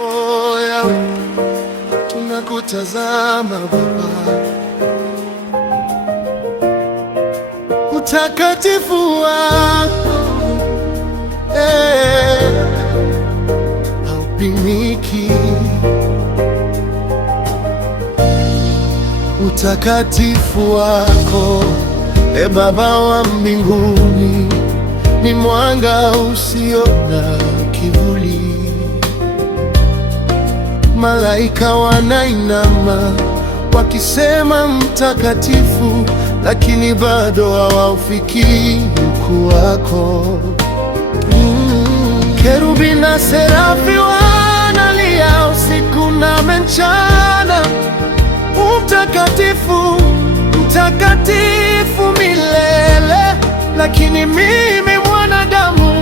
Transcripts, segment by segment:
Oh, Yahweh, tunakutazama Baba, utakatifu wako haupimiki. Utakatifu wako Baba wa mbinguni ni mwanga usio na kivuli. Malaika wanainama wakisema mtakatifu, lakini bado hawaufikii ukuu wako. Kerubi na serafi wanalia usiku na mchana, mtakatifu, mtakatifu milele. Lakini mimi mwanadamu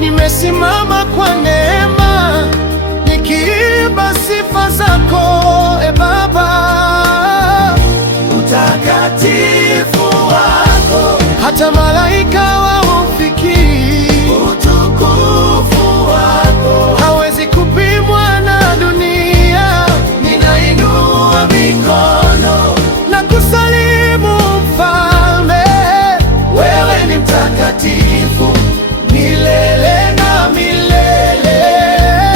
nimesimama kwa neema, nikiimba sifa zako Baba. Utakatifu wako hata malaika hawaufikii. Utukufu wako hawezi kupimwa na dunia. Ninainua mikono na kusalimu Mfalme, wewe ni mtakatifu milele na milele.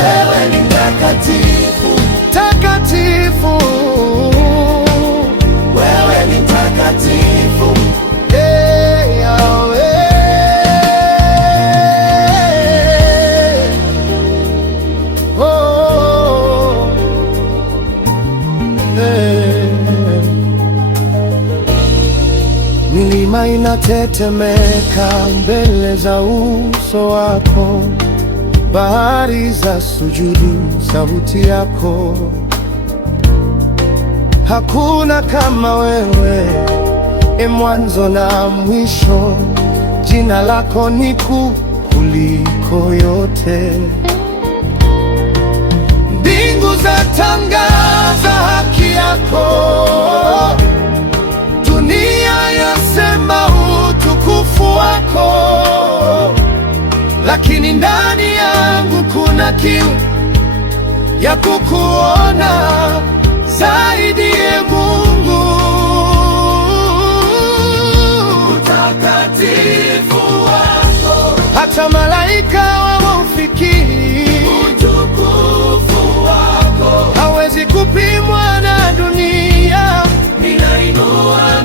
Wewe ni mtakatifu, takatifu. Wewe ni mtakatifu, Yahweh. Oh, milima inatetemeka mbele za uso wako, bahari za sujudu sauti yako. Hakuna kama wewe, mwanzo na mwisho. Jina lako ni kuu kuliko yote. Mbingu zatangaza haki yako, dunia yasema utukufu wako. Lakini ndani yangu kuna kiu ya kukuona zaidi, Mungu. Utakatifu wako hata malaika hawaufikii. Utukufu wako hawezi kupimwa na dunia. Ninainua